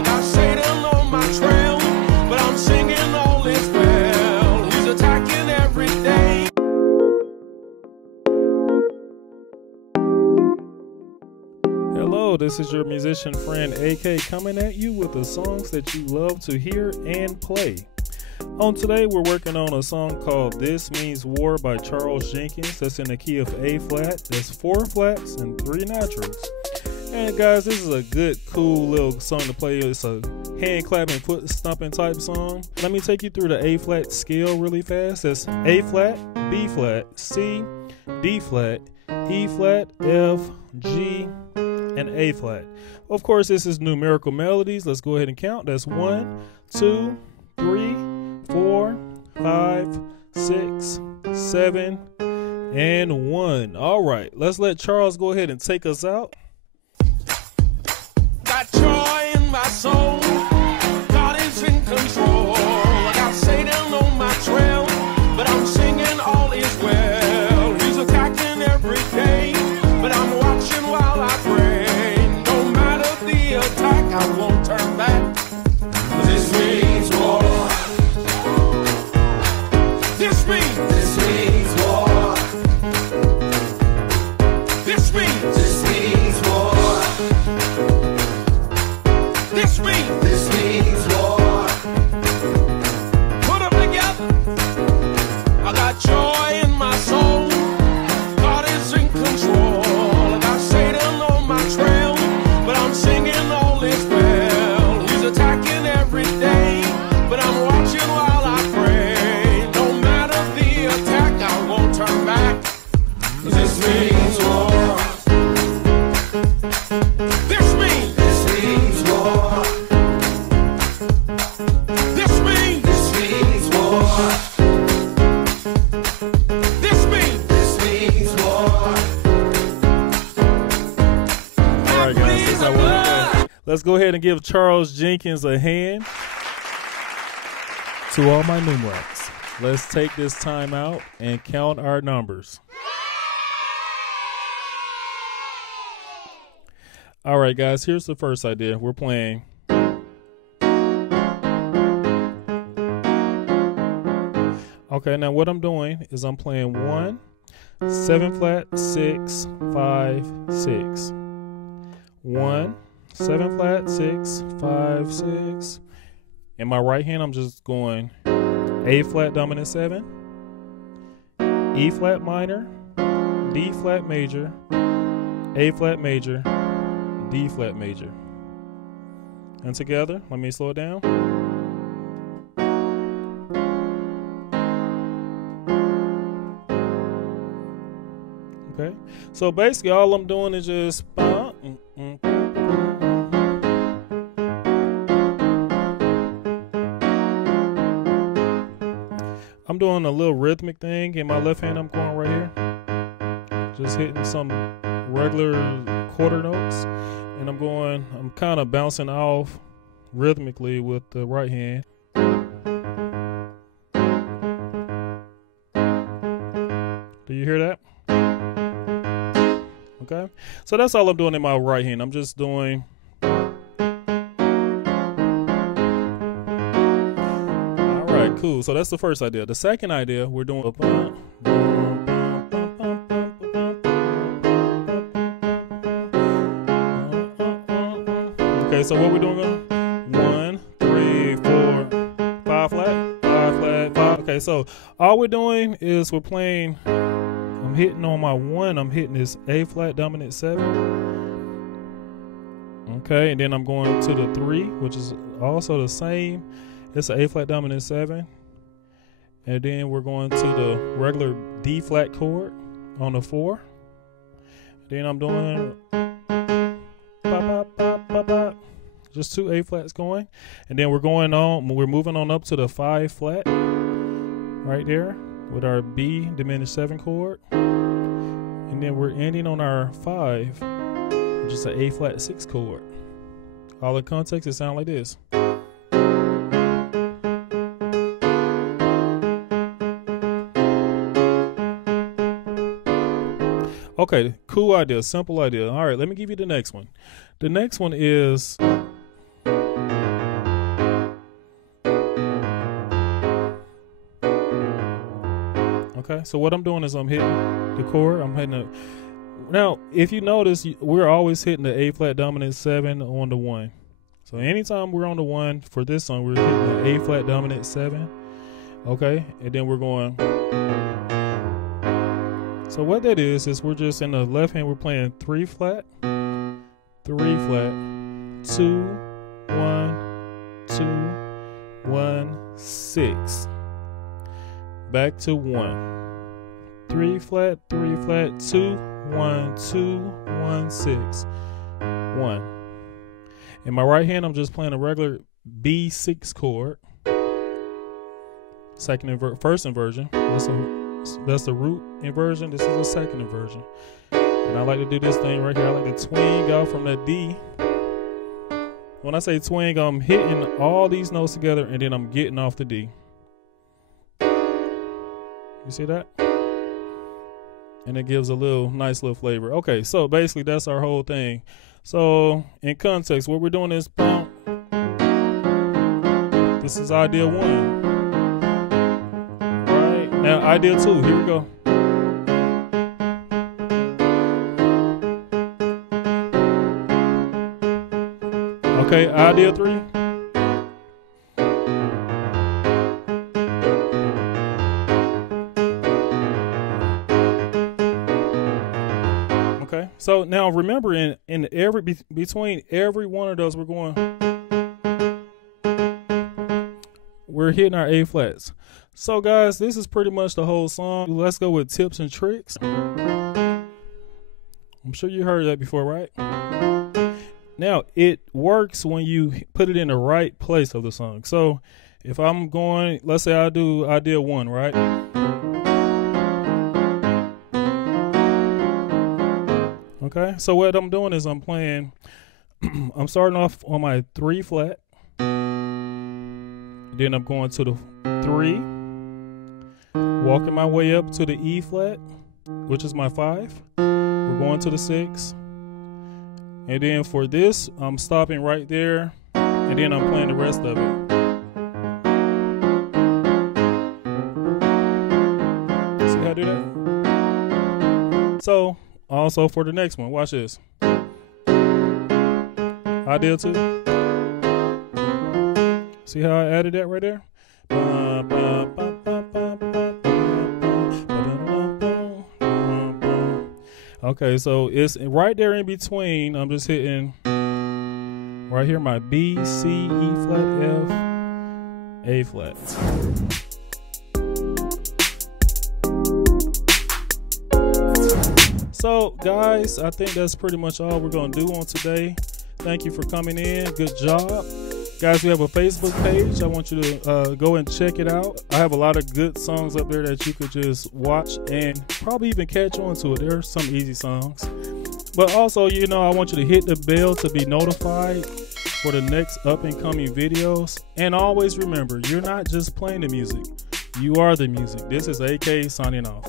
I got Satan on my trail, but I'm singing all is well. He's attacking every day. Hello, this is your musician friend AK coming at you with the songs that you love to hear and play. On today, we're working on a song called This Means War by Charles Jenkins. That's in the key of A flat. That's 4 flats and 3 naturals. And guys, this is a good, cool little song to play. It's a hand clapping, foot stomping type song. Let me take you through the A flat scale really fast. That's A flat, B flat, C, D flat, E flat, F, G, and A flat. Of course, this is numerical melodies. Let's go ahead and count. That's 1, 2, 3, 4, 5, 6, 7, and 1. All right, let's let Charles go ahead and take us out. Got joy in my soul. God is in control. I got Satan on my trail, but I'm singing all is well. He's attacking every day, but I'm watching while I pray. No matter the attack, I won't turn back. This means war. This means war. This means war. This means war. Put them together. I got joy in my soul. God is in control. I got Satan on my trail, but I'm singing all is well. He's attacking every day, but I'm watching while I pray. No matter the attack, I won't turn back. This means war. This means war. This means war. This means war. All right, guys, this is how we're gonna play. Let's go ahead and give Charles Jenkins a hand. To all my numerics, let's take this time out and count our numbers. All right, guys, here's the first idea. We're playing. Okay, now what I'm doing is I'm playing 1, 7 flat, 6, 5, 6. 1, 7 flat, 6, 5, 6. In my right hand, I'm just going A flat dominant 7, E flat minor, D flat major, A flat major, D flat major. And together, let me slow it down. Okay, so basically all I'm doing is just I'm doing a little rhythmic thing. In my left hand, I'm going right here, just hitting some regular quarter notes, and I'm kind of bouncing off rhythmically with the right hand. Do you hear that? Okay, so that's all I'm doing in my right hand. I'm just doing. All right, cool. So that's the first idea. The second idea, we're doing a okay, so what we're doing? 1, 3, 4, 5 flat, 5 flat, 5. Okay, so all we're doing is we're playing. I'm hitting on my 1. I'm hitting this A flat dominant 7. Okay, and then I'm going to the 3, which is also the same. It's an A flat dominant 7. And then we're going to the regular D flat chord on the 4. Then I'm doing pop, pop, pop, pop, pop. Just 2 A flats going. And then we're moving on up to the 5 flat right there with our B diminished 7 chord. And then we're ending on our 5, which is an A flat 6 chord. All in context, it sounds like this. Okay, cool idea, simple idea. All right, let me give you the next one. The next one is Okay, so what I'm doing is I'm hitting the chord. I'm hitting it. Now, if you notice, we're always hitting the A flat dominant 7 on the 1. So anytime we're on the 1 for this song, we're hitting the A flat dominant 7. Okay, and then we're going. So what that is we're just in the left hand, we're playing 3 flat, 3 flat, 2, 1, 2, 1, 6. Back to 1. 3 flat, 3 flat, 2, 1, 2, 1, 6, 1. In my right hand, I'm just playing a regular B6 chord. First inversion. That's the root inversion. This is the second inversion. And I like to do this thing right here. I like to twang out from that D. When I say twang, I'm hitting all these notes together and then I'm getting off the D. You see that? And it gives a nice little flavor. Okay, so basically that's our whole thing. So in context, what we're doing is bump. This is ideal 1. Right now, ideal 2. Here we go. Okay, ideal 3. Okay, so now remember, between every one of those, we're hitting our A flats. So guys, this is pretty much the whole song. Let's go with tips and tricks. I'm sure you heard that before, right? Now it works when you put it in the right place of the song. So if I'm going, let's say I do ideal 1, right? Okay, so what I'm doing is I'm playing, I'm starting off on my 3 flat, then I'm going to the 3, walking my way up to the E flat, which is my 5, we're going to the 6, and then for this, I'm stopping right there, and then I'm playing the rest of it. See how I do that? So, also for the next one, watch this. Ideal 2. See how I added that right there? Okay, so it's right there in between. I'm just hitting right here my B, C, E flat, F, A flat. So guys, I think that's pretty much all we're going to do on today. Thank you for coming in. Good job. Guys, we have a Facebook page. I want you to go and check it out. I have a lot of good songs up there that you could just watch and probably even catch on to it. There are some easy songs. But also, I want you to hit the bell to be notified for the next up and coming videos. And always remember, you're not just playing the music. You are the music. This is AK signing off.